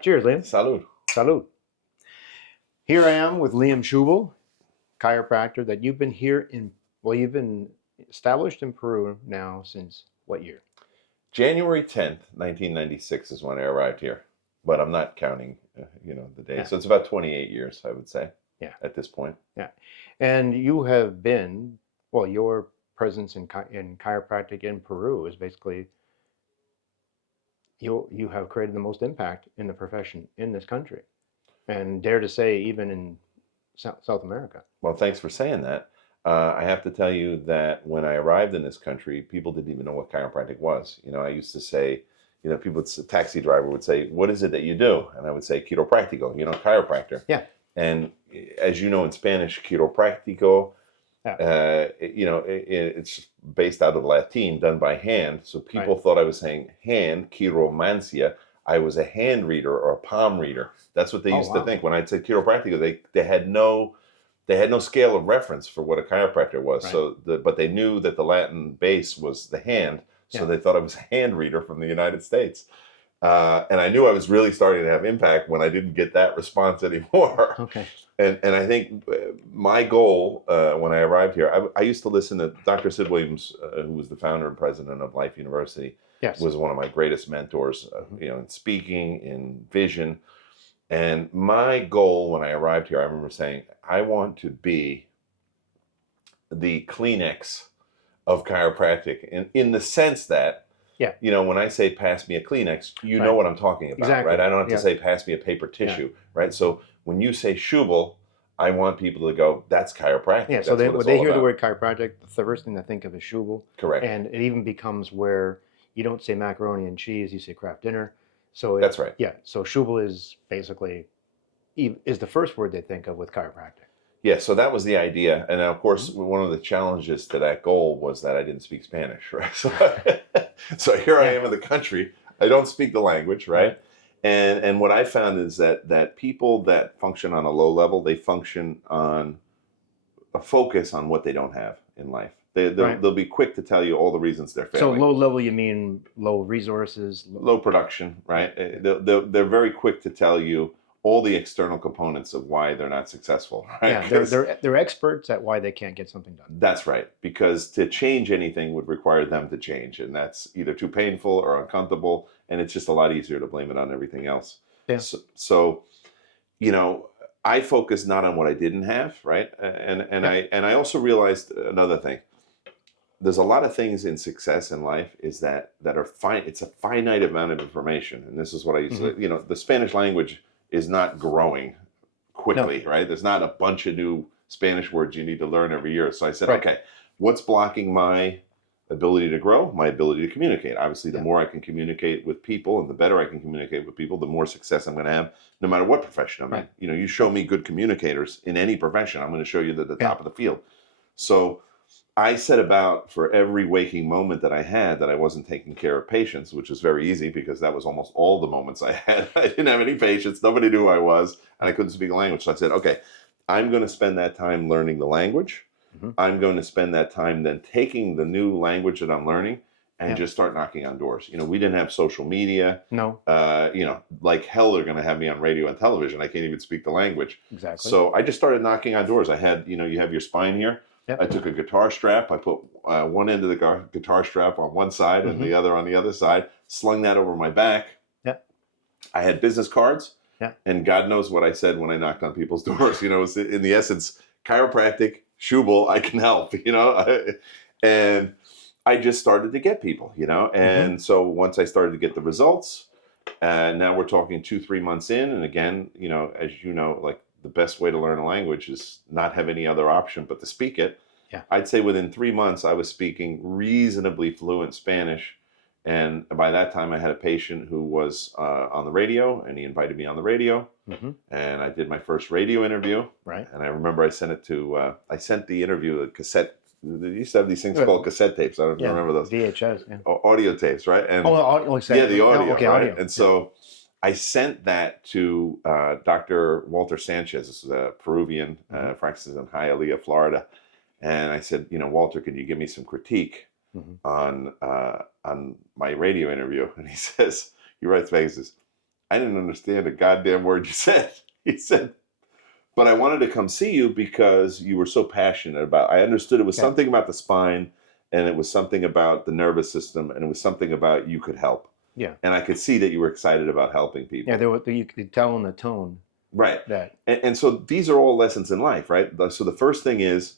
Cheers, Liam. Salud. Salud. Here I am with Liam Schubel, chiropractor that you've been you've been established in Peru now since what year? January 10th, 1996 is when I arrived here, but I'm not counting, the days. Yeah. So it's about 28 years, I would say, Yeah. at this point. Yeah. And you have been, your presence in chiropractic in Peru is basically, you have created the most impact in the profession in this country. And dare to say, even in South America. Well, thanks for saying that. I have to tell you that when I arrived in this country, people didn't even know what chiropractic was. I used to say, a taxi driver would say, "What is it that you do?" And I would say, "Chiropractico," chiropractor. Yeah. And as you know, in Spanish, chiropractico, Yeah. it's based out of Latin, done by hand. So people Right. thought I was saying hand, chiromancia. I was a hand reader or a palm reader. That's what they used to think when I said chiropractico. They had no scale of reference for what a chiropractor was. Right. So, but they knew that the Latin base was the hand. So they thought I was a hand reader from the United States. And I knew I was really starting to have impact when I didn't get that response anymore. Okay. And I think my goal when I arrived here, I used to listen to Dr. Sid Williams, who was the founder and president of Life University. Yes. Was one of my greatest mentors, in speaking, in vision. And my goal when I arrived here, I remember saying, I want to be the Kleenex of chiropractic in the sense that, when I say pass me a Kleenex, you know what I'm talking about, exactly. Right? I don't have to say pass me a paper tissue, right? So when you say Schubel, I want people to go, that's chiropractic. Yeah, so when they hear the word chiropractic, the first thing they think of is Schubel. Correct. And it even becomes where you don't say macaroni and cheese, you say craft dinner. So that's right. Yeah, so Schubel is basically the first word they think of with chiropractic. Yeah, so that was the idea. And of course, one of the challenges to that goal was that I didn't speak Spanish, right? So here I am in the country. I don't speak the language, right? And what I found is that people that function on a low level, they function on a focus on what they don't have in life. They'll be quick to tell you all the reasons they're failing. So low level, you mean low resources? Low production, right? They're very quick to tell you all the external components of why they're not successful, right? Yeah, they're experts at why they can't get something done. That's right, because to change anything would require them to change, and that's either too painful or uncomfortable, and it's just a lot easier to blame it on everything else. Yeah. So I focus not on what I didn't have, right? And I also realized another thing. There's a lot of things in success in life that are fine. It's a finite amount of information, and this is what I used to. The Spanish language is not growing quickly, right? There's not a bunch of new Spanish words you need to learn every year. So I said, okay, what's blocking my ability to grow? My ability to communicate. Obviously, the more I can communicate with people and the better I can communicate with people, the more success I'm going to have, no matter what profession I'm in. You show me good communicators in any profession, I'm going to show you at the top of the field. So I set about, for every waking moment that I had, that I wasn't taking care of patients, which was very easy because that was almost all the moments I had. I didn't have any patients. Nobody knew who I was, and I couldn't speak the language. So I said, okay, I'm going to spend that time learning the language. I'm going to spend that time then taking the new language that I'm learning and just start knocking on doors. We didn't have social media. No. Like hell, they're going to have me on radio and television. I can't even speak the language. Exactly. So I just started knocking on doors. I had, you have your spine here. Yep. I took a guitar strap. I put one end of the guitar strap on one side and the other on the other side, slung that over my back. Yep. I had business cards. Yeah. And God knows what I said when I knocked on people's doors. It's in the essence, chiropractic, Schubel, I can help, and I just started to get people, and so once I started to get the results, now we're talking 2-3 months in. And again, as like the best way to learn a language is not have any other option but to speak it. Yeah. I'd say within 3 months, I was speaking reasonably fluent Spanish. And by that time, I had a patient who was on the radio, and he invited me on the radio. And I did my first radio interview. Right. And I remember I sent it to, I sent the interview, a cassette. They used to have these things called cassette tapes. I don't remember those. VHS. Yeah. Audio tapes, right? And the audio, okay, right? audio. And so I sent that to Dr. Walter Sanchez. This is a Peruvian, practices in Hialeah, Florida. And I said, Walter, can you give me some critique on my radio interview? And he says, he writes back, he says, I didn't understand a goddamn word you said. He said, but I wanted to come see you because you were so passionate about. I understood it was Yeah. something about the spine, and it was something about the nervous system, and it was something about you could help. Yeah. And I could see that you were excited about helping people. Yeah, you could tell in the tone Right. that. And so these are all lessons in life, right? So the first thing is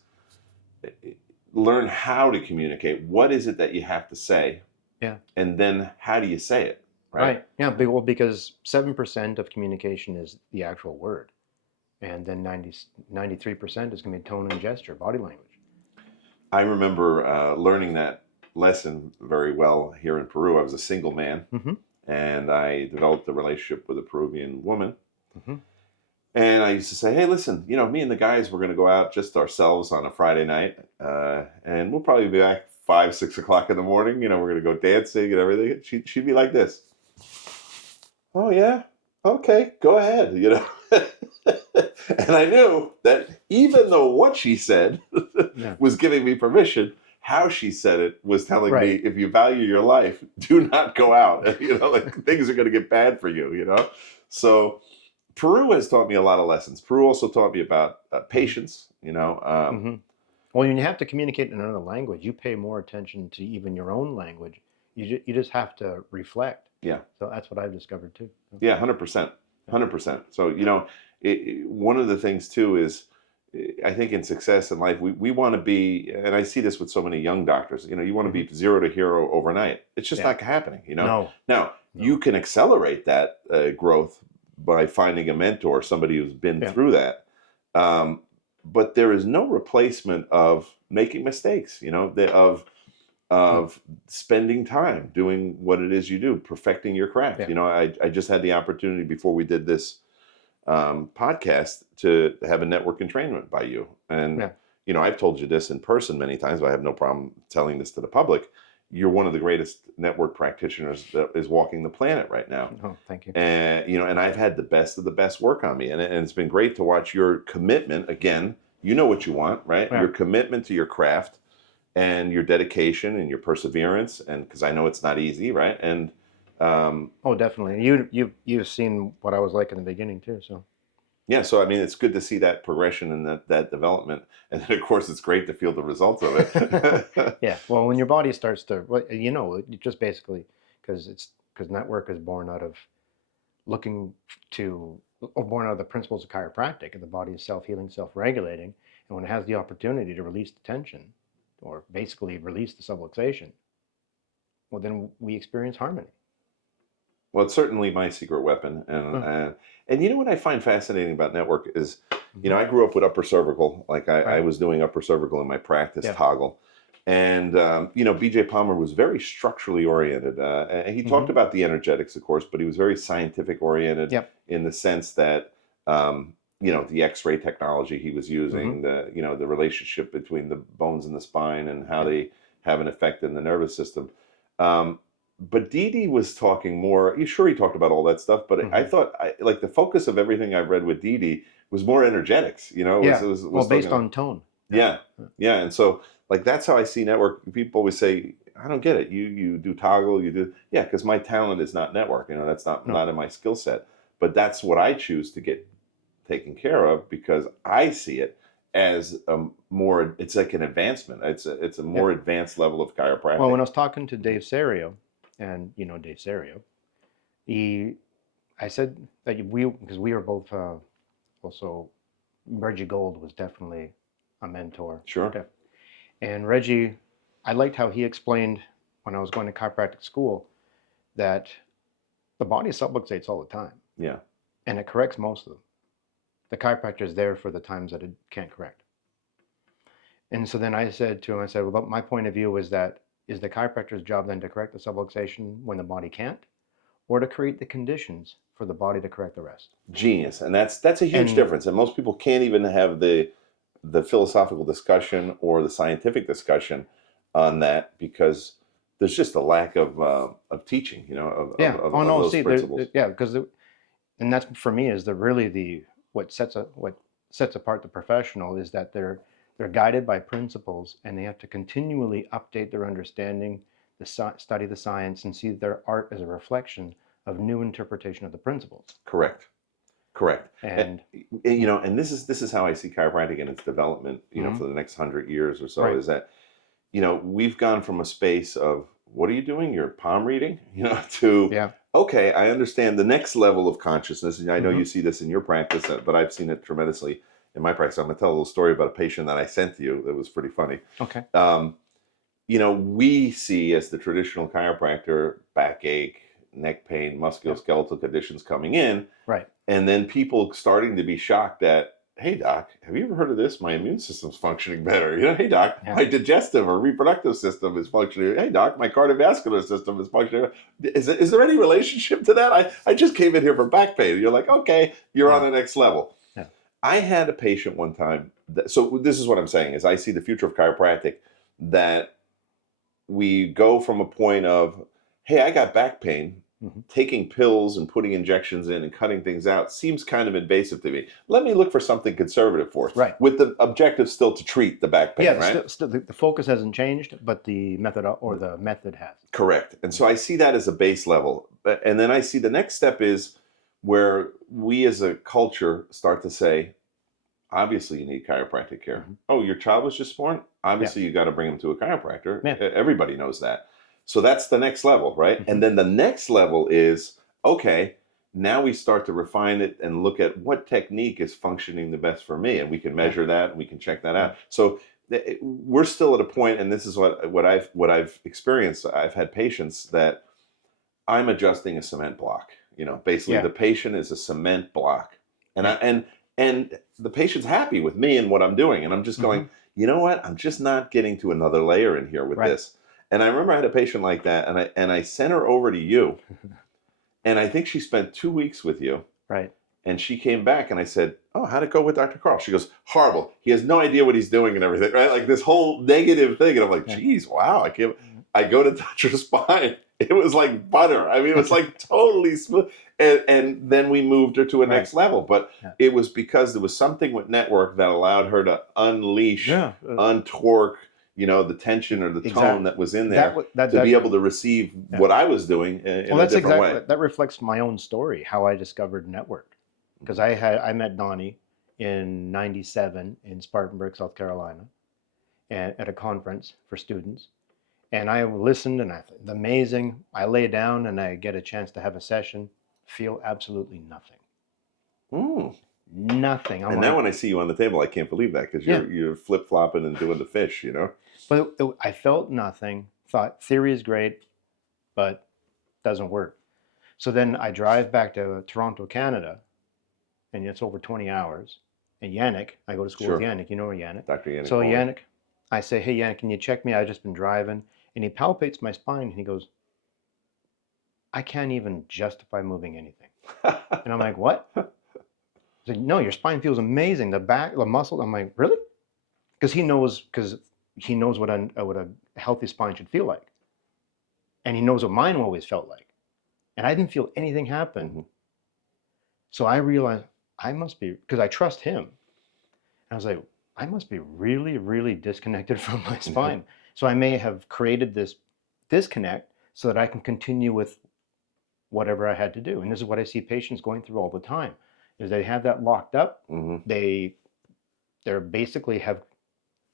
learn how to communicate. What is it that you have to say? Yeah. And then how do you say it? Right. Yeah. Well, because 7% of communication is the actual word, and then 93% is going to be tone and gesture, body language. I remember learning that lesson very well here in Peru. I was a single man, Mm-hmm. and I developed a relationship with a Peruvian woman. Mm-hmm. And I used to say, hey, listen, me and the guys, we're going to go out just ourselves on a Friday night. And we'll probably be back 5, 6 o'clock in the morning. We're going to go dancing and everything. She'd be like this. Oh, yeah. Okay, go ahead. And I knew that even though what she said Yeah. was giving me permission, how she said it was telling me, Right. if you value your life, do not go out. Like things are going to get bad for you. So Peru has taught me a lot of lessons. Peru also taught me about patience. Mm-hmm. Well, when you have to communicate in another language, you pay more attention to even your own language. You just have to reflect. Yeah. So that's what I've discovered too. Yeah, 100%, 100%. So one of the things too is, I think in success in life, we want to be, and I see this with so many young doctors. You want to be 0 to hero overnight. It's just not happening. No. Now you can accelerate that growth by finding a mentor, somebody who's been through that. But there is no replacement of making mistakes. Of spending time doing what it is you do, perfecting your craft. I just had the opportunity before we did this podcast to have a network entrainment by you. And, I've told you this in person many times, but I have no problem telling this to the public. You're one of the greatest network practitioners that is walking the planet right now. Oh, thank you. And, and I've had the best of the best work on me. And it's been great to watch your commitment. Again, you know what you want, right? Yeah. Your commitment to your craft and your dedication and your perseverance, and because I know it's not easy, right? And oh, definitely. You've seen what I was like in the beginning too. So yeah, so I mean, it's good to see that progression and that development, and then of course, it's great to feel the results of it. yeah. Well, when your body starts to, you just basically because network is born out of looking to, or born out of the principles of chiropractic, and the body is self-healing, self-regulating, and when it has the opportunity to release the tension, or basically release the subluxation, well, then we experience harmony. Well, it's certainly my secret weapon, and you know what I find fascinating about network is, I grew up with upper cervical, like I was doing upper cervical in my practice toggle, and BJ Palmer was very structurally oriented, and he talked about the energetics, of course, but he was very scientific oriented in the sense that the X-ray technology he was using, the relationship between the bones and the spine and how they have an effect in the nervous system. But Didi was talking more. Sure, he talked about all that stuff, but I thought like the focus of everything I've read with Didi was more energetics. It was based on tone. Yeah, and so like that's how I see network. People always say, "I don't get it. You do toggle, you do because my talent is not network. That's not in my skill set. But that's what I choose to get taken care of because I see it as more. It's like an advancement. It's a more advanced level of chiropractic. Well, when I was talking to Dave Serio, and Dave Serio, I said that because we were both also, Reggie Gold was definitely a mentor. Sure. And Reggie, I liked how he explained when I was going to chiropractic school that the body subluxates all the time. Yeah. And it corrects most of them. The chiropractor is there for the times that it can't correct. And so then I said to him, well, my point of view is that is the chiropractor's job then to correct the subluxation when the body can't, or to create the conditions for the body to correct the rest? Genius. And that's a huge difference. And most people can't even have the philosophical discussion or the scientific discussion on that because there's just a lack of teaching, of those principles. Because and that's for me is what sets apart the professional is that they're guided by principles, and they have to continually update their understanding, study the science, and see their art as a reflection of new interpretation of the principles. Correct. Correct. And And this is how I see chiropractic in its development, for the next 100 years or so, right. is that, we've gone from a space of, what are you doing? You're palm reading, to, Yeah. okay, I understand the next level of consciousness. And I know Mhm. you see this in your practice, but I've seen it tremendously in my practice. I'm going to tell a little story about a patient that I sent to you that was pretty funny. Okay. We see, as the traditional chiropractor, backache, neck pain, musculoskeletal conditions coming in. Right. And then people starting to be shocked that, hey, doc, have you ever heard of this? My immune system's functioning better. Hey, doc, Yeah. my digestive or reproductive system is functioning. Hey, doc, my cardiovascular system is functioning. Is there any relationship to that? I just came in here for back pain. You're like, okay, you're on the next level. Yeah. I had a patient one time. So this is what I'm saying, is I see the future of chiropractic, that we go from a point of, hey, I got back pain. Mhm. Taking pills and putting injections in and cutting things out seems kind of invasive to me. Let me look for something conservative for it. Right. With the objective still to treat the back pain, Yeah. right? Still, the focus hasn't changed, but the method has. Correct. And so I see that as a base level. And then I see the next step is where we as a culture start to say, obviously you need chiropractic care. Mhm. Oh, your child was just born? Obviously you got to bring him to a chiropractor. Yeah. Everybody knows that. So that's the next level, right? Mhm. And then the next level is, okay, now we start to refine it and look at what technique is functioning the best for me, and we can measure that and we can check that out. So we're still at a point, and this is what I've experienced. I've had patients that I'm adjusting a cement block. Basically Yeah. the patient is a cement block, and Yeah. and the patient's happy with me and what I'm doing, and I'm just going, you know what? I'm just not getting to another layer in here with Right. this. And I remember I had a patient like that, and I sent her over to you, and I think she spent 2 weeks with you. Right. And she came back, and I said, "Oh, how'd it go with Dr. Carl?" She goes, "Horrible. He has no idea what he's doing and everything." Right? Like this whole negative thing. And I'm like, Yeah. "Geez, wow." I go to touch her spine. It was like butter. I mean, it was like totally smooth. And then we moved her to a next level. But it was because there was something with network that allowed her to unleash, untorque, the tension or the tone that was in there to be able to receive what I was doing in a different way. That reflects my own story, how I discovered network. Because I met Donnie in '97 in Spartanburg, South Carolina, and at a conference for students. And I listened, and I thought, amazing. I lay down and I get a chance to have a session, feel absolutely nothing. Nothing. And now when I see you on the table, I can't believe that, because you're flip flopping and doing the fish, But I felt nothing. Thought theory is great, but doesn't work. So then I drive back to Toronto, Canada, and it's over 20 hours. And Yannick, I go to school with Yannick. You know Yannick? Dr. Yannick. So Yannick, I say, hey, Yannick, can you check me? I've just been driving. And he palpates my spine, and he goes, I can't even justify moving anything. And I'm like, what? He's like, no, your spine feels amazing. The back, the muscle. I'm like, really? Because he knows what a healthy spine should feel like. And he knows what mine always felt like. And I didn't feel anything happen. So I realized I must be, because I trust him. And I was like, I must be really, really disconnected from my spine. So I may have created this disconnect so that I can continue with whatever I had to do. And this is what I see patients going through all the time, is they have that locked up. They're basically have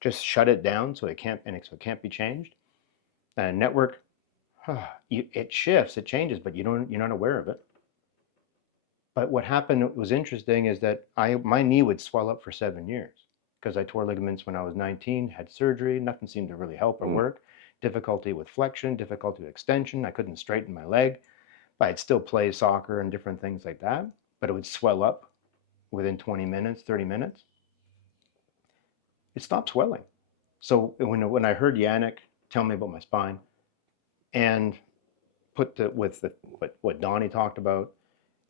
just shut it down so it can't be changed. And network, it shifts, it changes, but you're not aware of it. But what happened was interesting is that my knee would swell up for 7 years because I tore ligaments when I was 19, had surgery, nothing seemed to really help or work. Difficulty with flexion, difficulty with extension. I couldn't straighten my leg, but I'd still play soccer and different things like that. But it would swell up within 20 minutes, 30 minutes. It stopped swelling. So when I heard Yannick tell me about my spine and put what Donnie talked about,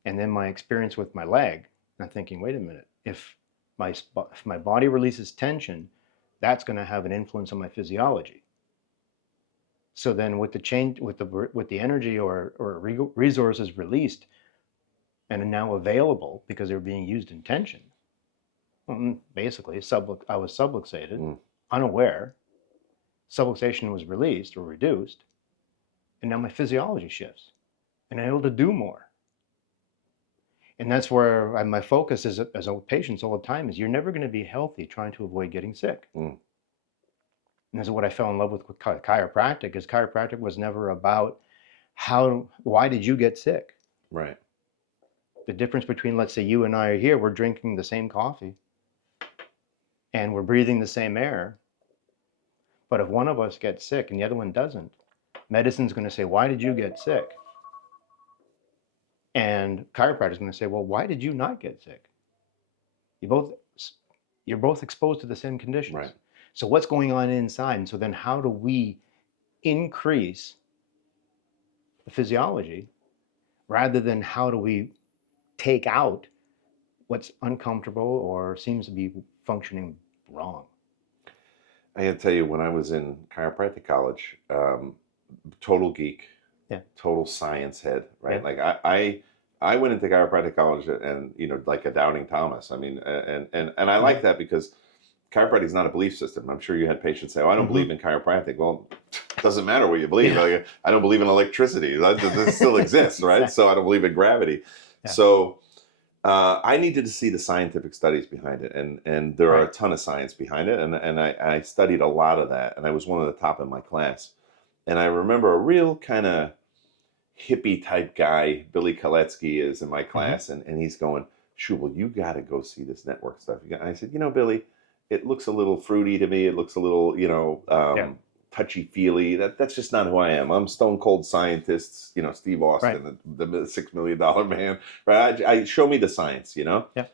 and then my experience with my leg, I'm thinking, wait a minute, if my body releases tension, that's going to have an influence on my physiology. So then with the change, with the energy or resources released and are now available because they're being used in tension, basically I was subluxated, unaware, subluxation was released or reduced, and now my physiology shifts. and I'm able to do more. And that's where my focus is as a patient all the time is you're never going to be healthy trying to avoid getting sick. Mm. And this is what I fell in love with chiropractic, is chiropractic was never about why did you get sick? Right. The difference between, let's say you and I are here, we're drinking the same coffee and we're breathing the same air. But if one of us gets sick and the other one doesn't, medicine's going to say, why did you get sick? And chiropractor's going to say, well, why did you not get sick? You're both exposed to the same conditions. Right. So what's going on inside? And so then how do we increase the physiology rather than how do we take out what's uncomfortable or seems to be functioning wrong? I got to tell you, when I was in chiropractic college, total geek, Yeah. total science head, right? Yeah. Like I went into chiropractic college and, you know, like a doubting Thomas. I mean, and I like that because chiropractic is not a belief system. I'm sure you had patients say, "Oh, I don't believe in chiropractic." Well, it doesn't matter what you believe. Yeah. Like, I don't believe in electricity. That still exists, right? Exactly. So I don't believe in gravity. Yeah. So I needed to see the scientific studies behind it, and there are a Right. ton of science behind it, and I studied a lot of that, and I was one of the top in my class. And I remember a real kind of hippie type guy, Billy Koletsky, is in my class, and he's going, "Schubel, you got to go see this network stuff." And I said, "You know, Billy, it looks a little fruity to me. It looks a little, you know, touchy feely. That's just not who I am. I'm stone cold scientist, you know, Steve Austin, the $6 million man, right? I show me the science, you know." Yeah.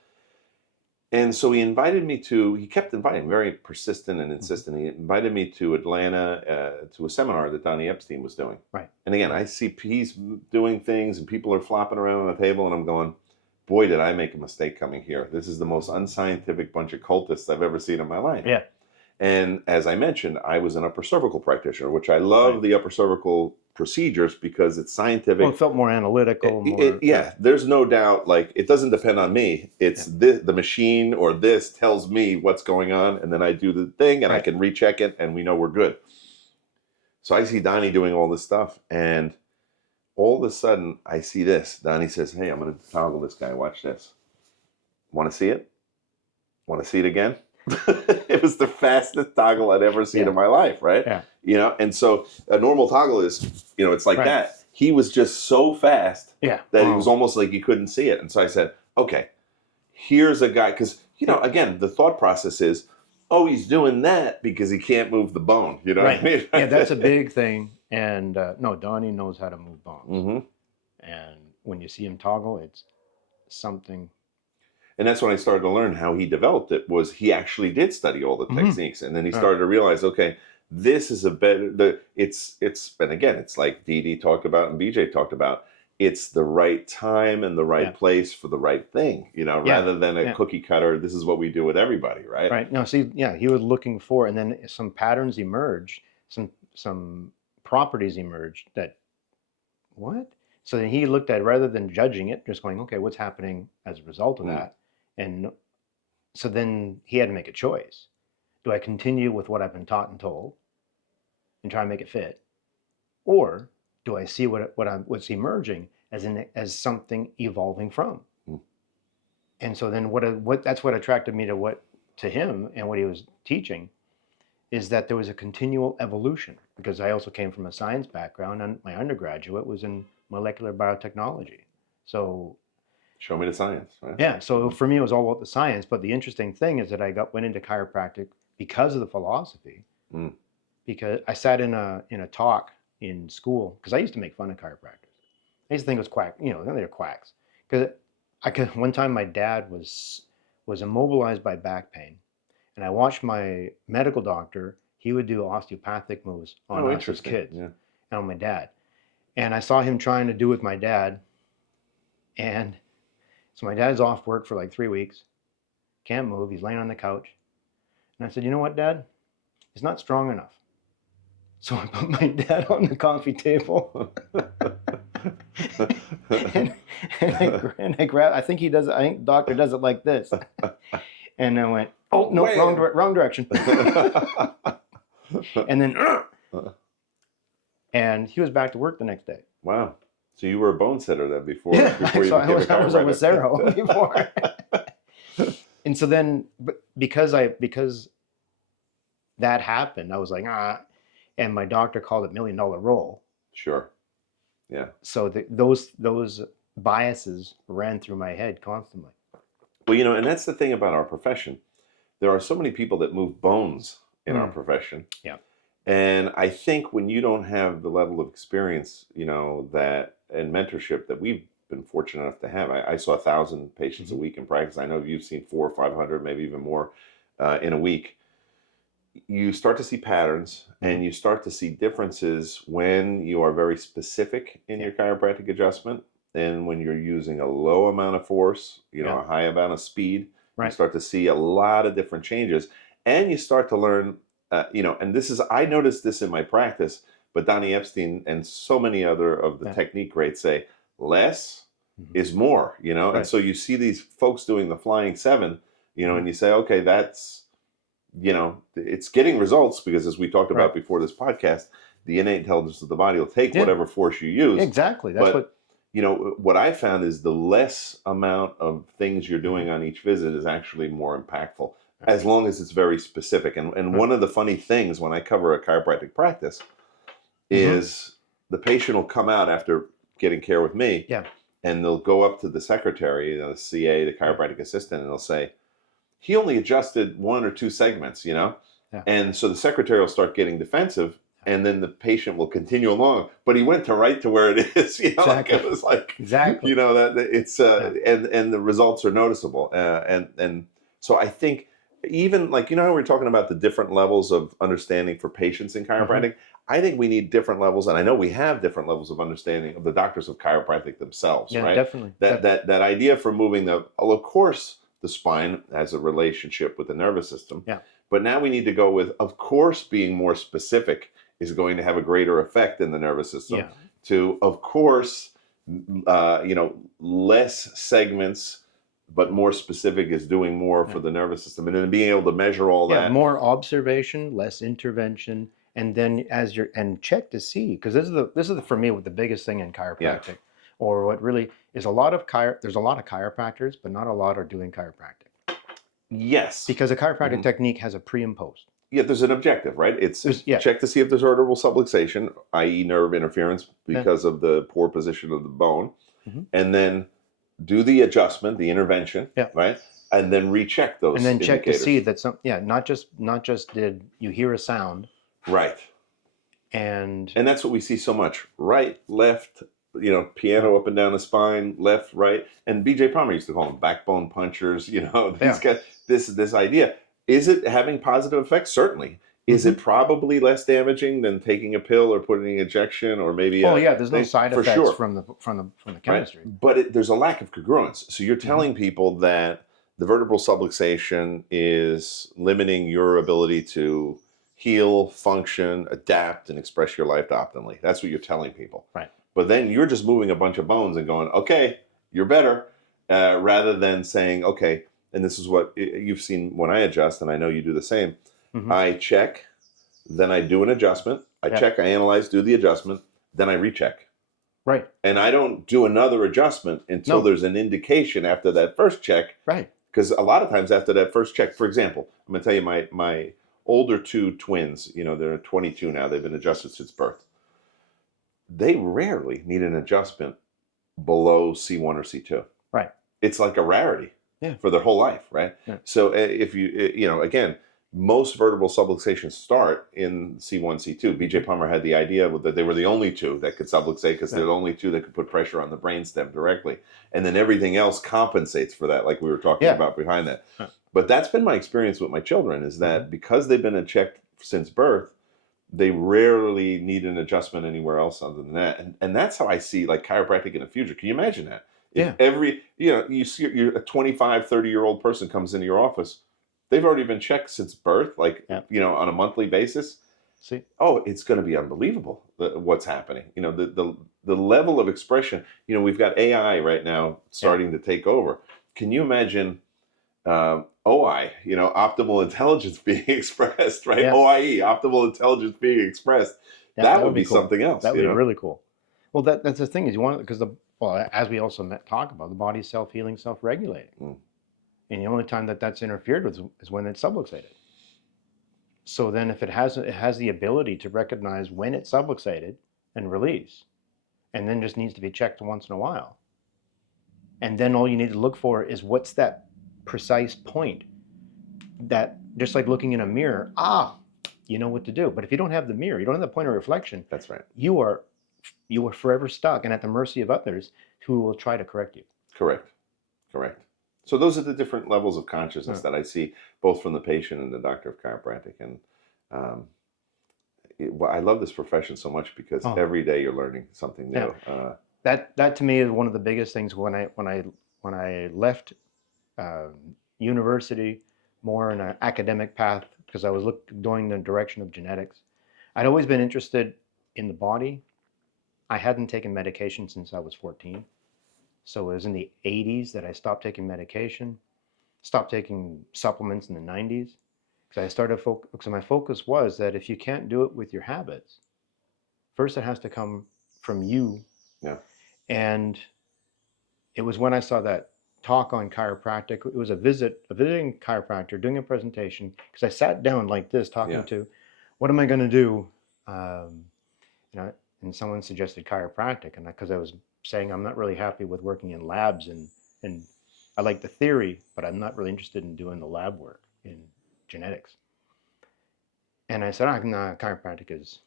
And so he kept inviting, very persistent and insistent. He invited me to Atlanta to a seminar that Donnie Epstein was doing. Right. And again, I see he's doing things and people are flopping around on the table, and I'm going, boy, did I make a mistake coming here. This is the most unscientific bunch of cultists I've ever seen in my life. Yeah. And as I mentioned, I was an upper cervical practitioner, which I love the upper cervical procedures because it's scientific. Well, it felt more analytical. There's no doubt. Like, it doesn't depend on me. It's the machine or this tells me what's going on, and then I do the thing, and I can recheck it, and we know we're good. So I see Donnie doing all this stuff, and all of a sudden I see this. Donnie says, "Hey, I'm going to toggle this guy. Watch this. Want to see it? Want to see it again?" It was the fastest toggle I'd ever seen in my life, right? Yeah. You know, and so a normal toggle is, you know, it's like that. He was just so fast that it was almost like you couldn't see it. And so I said, okay, here's a guy, because, you know, again, the thought process is, oh, he's doing that because he can't move the bone. You know what I mean? Yeah, that's a big thing. And no, Donnie knows how to move bones. Mm-hmm. And when you see him toggle, it's something. And that's when I started to learn how he developed it. Was he actually did study all the techniques, and then he started to realize, okay, this is a better. And again, it's like Dee talked about and BJ talked about. It's the right time and the right place for the right thing, you know, rather than a cookie cutter. This is what we do with everybody, right? Right. No, see, he was looking for, and then some patterns emerged, some properties emerged that, what? So then he looked at, rather than judging it, just going, okay, what's happening as a result of that? And so then he had to make a choice. Do I continue with what I've been taught and told and try and make it fit? Or do I see what's emerging as something evolving from? And so then that's what attracted me to him and what he was teaching, is that there was a continual evolution, because I also came from a science background, and my undergraduate was in molecular biotechnology. So show me the science, right? Yeah. So for me, it was all about the science. But the interesting thing is that I went into chiropractic because of the philosophy. Because I sat in a talk in school, because I used to make fun of chiropractors. I used to think it was quack. You know, they're quacks. Because one time my dad was immobilized by back pain, and I watched my medical doctor. He would do osteopathic moves on us as kids, and on my dad. And I saw him trying to do with my dad, and so my dad's off work for like 3 weeks, can't move, he's laying on the couch. And I said, you know what, Dad? He's not strong enough. So I put my dad on the coffee table. and I grabbed, I think the doctor does it like this. And I went, oh, no, wrong direction. And then, and he was back to work the next day. Wow. So you were a bone setter then before Yeah, before you so became a I was a chiropractor. Lucero before. And so then, because that happened, I was like, and my doctor called it $1 million roll. Sure. Yeah. So those biases ran through my head constantly. Well, and that's the thing about our profession. There are so many people that move bones in our profession. Yeah. And I think when you don't have the level of experience, that and mentorship that we've been fortunate enough to have, I saw 1,000 patients a week in practice. I know you've seen 400 or 500, maybe even more in a week. You start to see patterns and you start to see differences when you are very specific in your chiropractic adjustment and when you're using a low amount of force, a high amount of speed. You start to see a lot of different changes, and you start to learn, and I noticed this in my practice, but Donnie Epstein and so many other of the technique greats say less is more, and so you see these folks doing the flying seven, and you say, okay, that's, it's getting results because, as we talked about before this podcast, the innate intelligence of the body will take whatever force you use. Exactly. That's what what I found is the less amount of things you're doing on each visit is actually more impactful, as long as it's very specific. And one of the funny things when I cover a chiropractic practice is the patient will come out after getting care with me, and they'll go up to the secretary, the CA, the chiropractic assistant, and they'll say, he only adjusted 1 or 2 segments, and so the secretary will start getting defensive, and then the patient will continue along, but he went right to where it is, Exactly. Like it was like, exactly. that it's and the results are noticeable, and so I think even like how we were talking about the different levels of understanding for patients in chiropractic. I think we need different levels, and I know we have different levels of understanding of the doctors of chiropractic themselves, right? Definitely. That idea for moving of course, the spine has a relationship with the nervous system. But now we need to go with, of course, being more specific is going to have a greater effect in the nervous system. To, of course, less segments, but more specific is doing more for the nervous system. And then being able to measure all that. More observation, less intervention, and then and check to see, because this is for me the biggest thing in chiropractic. Or what really is there's a lot of chiropractors, but not a lot are doing chiropractic. Yes. Because a chiropractic technique has a pre and post. Yeah, there's an objective, right? Check to see if there's vertebral subluxation, i.e. nerve interference because of the poor position of the bone. And then do the adjustment, the intervention, right? And then recheck those and then indicators. Check to see that not just did you hear a sound. Right. And that's what we see so much. Right, left, piano up and down the spine, left, right. And BJ Palmer used to call them backbone punchers, these guys, this idea. Is it having positive effects? Certainly. Is it probably less damaging than taking a pill or putting an injection or maybe there's no side effects from the chemistry. Right? But there's a lack of congruence. So you're telling people that the vertebral subluxation is limiting your ability to heal, function, adapt, and express your life optimally. That's what you're telling people. Right. But then you're just moving a bunch of bones and going, okay, you're better, rather than saying, okay, and this is what you've seen when I adjust, and I know you do the same. I check, then I do an adjustment. I check, I analyze, do the adjustment, then I recheck. Right. And I don't do another adjustment until there's an indication after that first check. Right. Because a lot of times after that first check, for example, I'm going to tell you my older 2 twins, they're 22 now, they've been adjusted since birth. They rarely need an adjustment below C1 or C2. Right. It's like a rarity for their whole life, right? Yeah. So if you, again, most vertebral subluxations start in C1, C2. BJ Palmer had the idea that they were the only 2 that could subluxate because they're the only 2 that could put pressure on the brainstem directly. And then everything else compensates for that, like we were talking about behind that. But that's been my experience with my children, is that because they've been checked since birth, they rarely need an adjustment anywhere else other than that. And that's how I see like chiropractic in the future. Can you imagine that? If every, you see a 25, 30-year-old person comes into your office, they've already been checked since birth, like, on a monthly basis. See? Oh, it's going to be unbelievable what's happening. The level of expression, we've got AI right now starting to take over. Can you imagine OI, optimal intelligence being expressed, right? OIE, optimal intelligence being expressed. That would be cool. Something else. That would be really cool. Well, that's the thing is you want because as we also talk about, the body's self-healing, self-regulating, Mm. and the only time that that's interfered with is when it's subluxated. So then, if it has the ability to recognize when it's subluxated and release, and then just needs to be checked once in a while, and then all you need to look for is what's that precise point that just like looking in a mirror, you know what to do. But if you don't have the mirror, you don't have the point of reflection, That's right. you are forever stuck and at the mercy of others who will try to correct you. Correct. Correct. So those are the different levels of consciousness Yeah. that I see, both from the patient and the doctor of chiropractic. And um, well, I love this profession so much because Oh, every day you're learning something yeah. new. That to me is one of the biggest things when I left university, more in an academic path because I was going the direction of genetics. I'd always been interested in the body. I hadn't taken medication since I was 14. So it was in the 80s that I stopped taking medication, stopped taking supplements in the 90s. Because I started because my focus was that if you can't do it with your habits, first it has to come from you. Yeah. And it was when I saw that talk on chiropractic. It was a visiting chiropractor doing a presentation because I sat down like this talking Yeah. to, what am I going to do? You know, and someone suggested chiropractic, and because I was saying I'm not really happy with working in labs and I like the theory, but I'm not really interested in doing the lab work in genetics. And I said, no, chiropractic is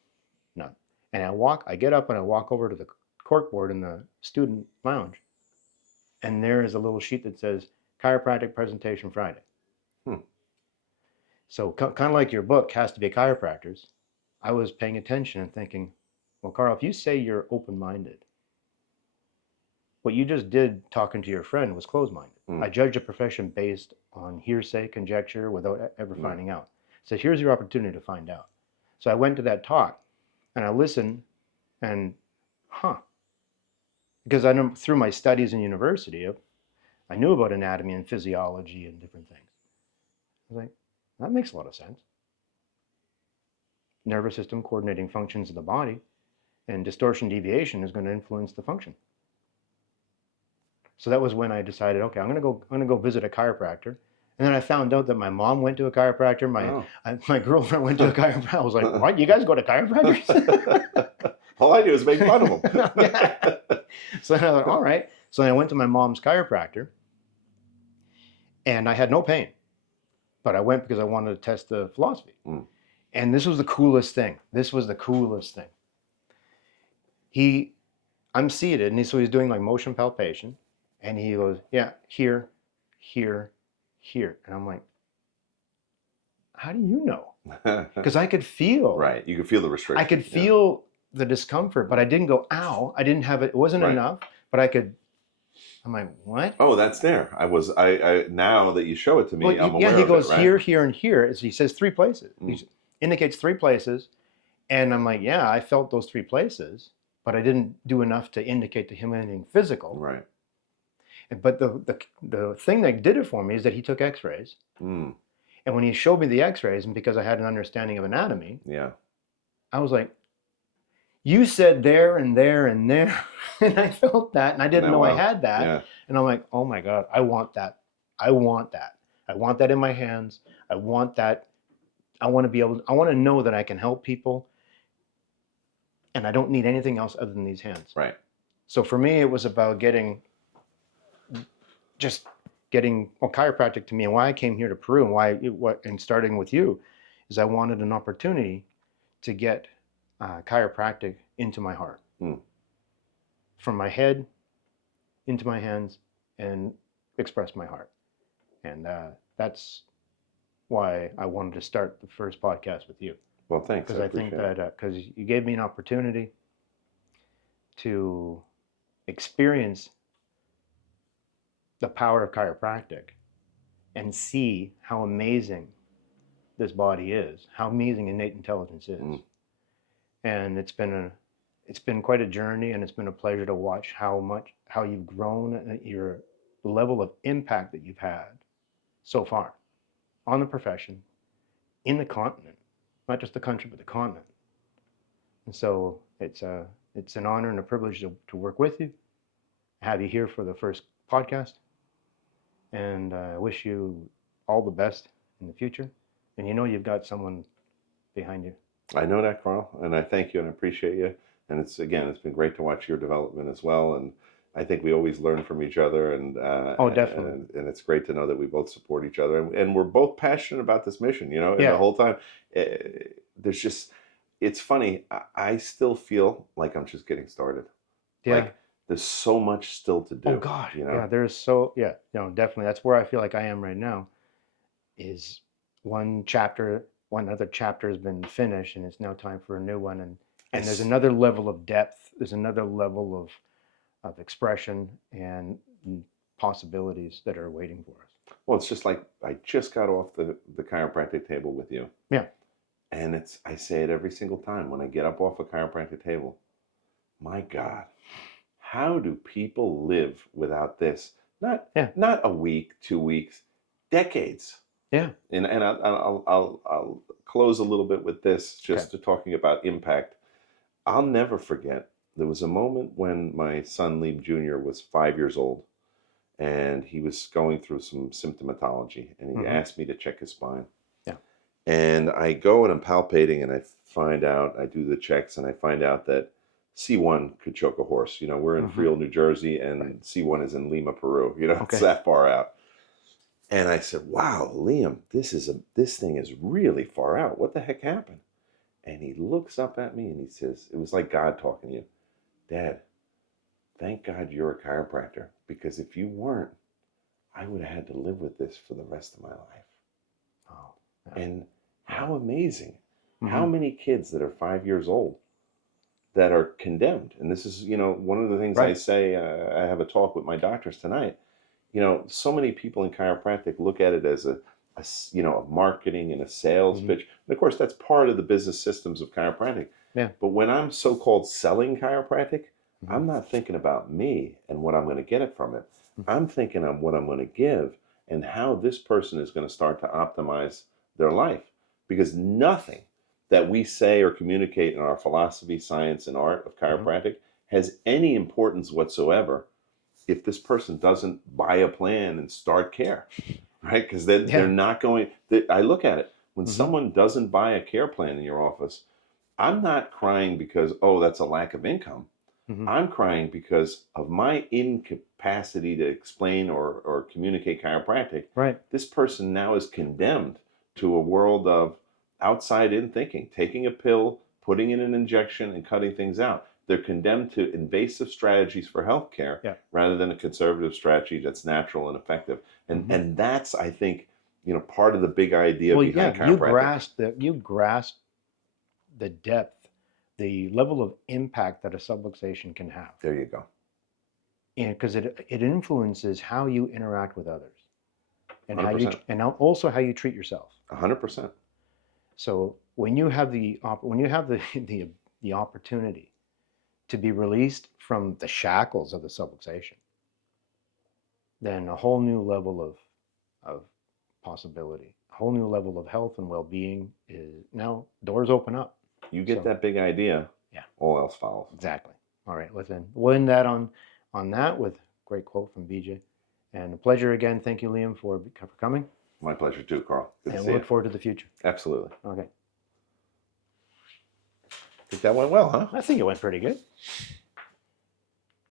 not. And I get up and I walk over to the corkboard in the student lounge, and there is a little sheet that says chiropractic presentation Friday. Hmm. So kind of like your book has to be chiropractors. I was paying attention and thinking, well, Carl, if you say you're open-minded, what you just did talking to your friend was closed-minded. Hmm. I judge a profession based on hearsay, conjecture, without ever finding out. So here's your opportunity to find out. So I went to that talk and I listened and, because I know through my studies in university, I knew about anatomy and physiology and different things. I was like, that makes a lot of sense. Nervous system coordinating functions of the body, and distortion deviation is going to influence the function. So that was when I decided, okay, I'm going to go visit a chiropractor. And then I found out that my mom went to a chiropractor. My girlfriend went to a chiropractor. I was like, what? You guys go to chiropractors? All I do is make fun of them. Yeah. So then I thought, all right. So then I went to my mom's chiropractor, and I had no pain, but I went because I wanted to test the philosophy. Mm. And this was the coolest thing. This was the coolest thing. I'm seated, and so he's doing like motion palpation, and he goes, yeah, here, here, here. And I'm like, how do you know? Because I could feel. Right. You could feel the restriction. I could feel the discomfort, but I didn't go, ow. I didn't have it. It wasn't enough, but I could. I'm like, what? Oh, that's there. I now that you show it to me, I'm aware of it. Yeah, he goes right? here, here, and here. He says 3 places. He indicates 3 places. And I'm like, yeah, I felt those 3 places, but I didn't do enough to indicate to him anything physical. Right. But the thing that did it for me is that he took x-rays. Mm. And when he showed me the x-rays, and because I had an understanding of anatomy, Yeah. I was like, you said there and there and there. And I felt that, and I didn't know I had that. Yeah. And I'm like, oh my God, I want that. I want that. I want that in my hands. I want that. I want to know that I can help people. And I don't need anything else other than these hands. Right. So for me, it was about getting chiropractic to me, and why I came here to Peru, and starting with you, is I wanted an opportunity to get chiropractic into my heart, from my head into my hands, and express my heart. And that's why I wanted to start the first podcast with you. Well, thanks. Because I think that because you gave me an opportunity to experience the power of chiropractic and see how amazing this body is, how amazing innate intelligence is. And it's been quite a journey, and it's been a pleasure to watch how you've grown and your level of impact that you've had so far on the profession, in the continent, not just the country, but the continent. And so it's it's an honor and a privilege to work with you, have you here for the first podcast, and I wish you all the best in the future. And you know you've got someone behind you. I know that, Carl, and I thank you and I appreciate you. And it's been great to watch your development as well. And I think we always learn from each other, and Oh, definitely. and it's great to know that we both support each other, and we're both passionate about this mission. You know, and the Yeah. whole time, there's just, it's funny. I still feel like I'm just getting started. Yeah. Like there's so much still to do. Oh gosh. You know. Yeah. There's so yeah. You know, definitely. That's where I feel like I am right now. Is one other chapter has been finished, and it's now time for a new one. And there's another level of depth. There's another level of expression and possibilities that are waiting for us. Well, it's just like I just got off the chiropractic table with you. Yeah. And I say it every single time when I get up off a chiropractic table. My God, how do people live without this? Not a week, 2 weeks, decades. Yeah. And I'll close a little bit with this, just to talking about impact. I'll never forget. There was a moment when my son Liam Jr. was 5 years old, and he was going through some symptomatology, and he asked me to check his spine. Yeah. And I go and I'm palpating, and I do the checks, and I find out that C1 could choke a horse. You know, we're in Friel, New Jersey, and C1 is in Lima, Peru. You know, it's that far out. And I said, "Wow, Liam, this thing is really far out. What the heck happened?" And he looks up at me and he says, it was like God talking to you. "Dad, thank God you're a chiropractor, because if you weren't, I would have had to live with this for the rest of my life." Oh, yeah. And how amazing. How many kids that are 5 years old that are condemned? And this is, one of the things I say, I have a talk with my doctors tonight. So many people in chiropractic look at it as a marketing and a sales pitch. And of course, that's part of the business systems of chiropractic. Yeah. But when I'm so-called selling chiropractic, I'm not thinking about me and what I'm going to get it from it. I'm thinking of what I'm going to give and how this person is going to start to optimize their life. Because nothing that we say or communicate in our philosophy, science, and art of chiropractic has any importance whatsoever if this person doesn't buy a plan and start care, right? Because they're not going. I look at it, when someone doesn't buy a care plan in your office, I'm not crying because, oh, that's a lack of income. I'm crying because of my incapacity to explain or communicate chiropractic. Right. This person now is condemned to a world of outside-in thinking, taking a pill, putting in an injection, and cutting things out. They're condemned to invasive strategies for healthcare rather than a conservative strategy that's natural and effective. And that's, I think, part of the big idea behind chiropractic. You grasp the depth, the level of impact that a subluxation can have. There you go. And because it influences how you interact with others, and 100%. also how you treat yourself. 100%. So when you have the opportunity to be released from the shackles of the subluxation, then a whole new level of possibility, a whole new level of health and well-being is now, doors open up. You get that big idea, all else follows. Exactly. All right, we'll end that on that with a great quote from BJ. And a pleasure again. Thank you, Liam, for coming. My pleasure too, Carl. Good to see we look you. forward to the future. Absolutely. Okay. I think that went well, huh? I think it went pretty good.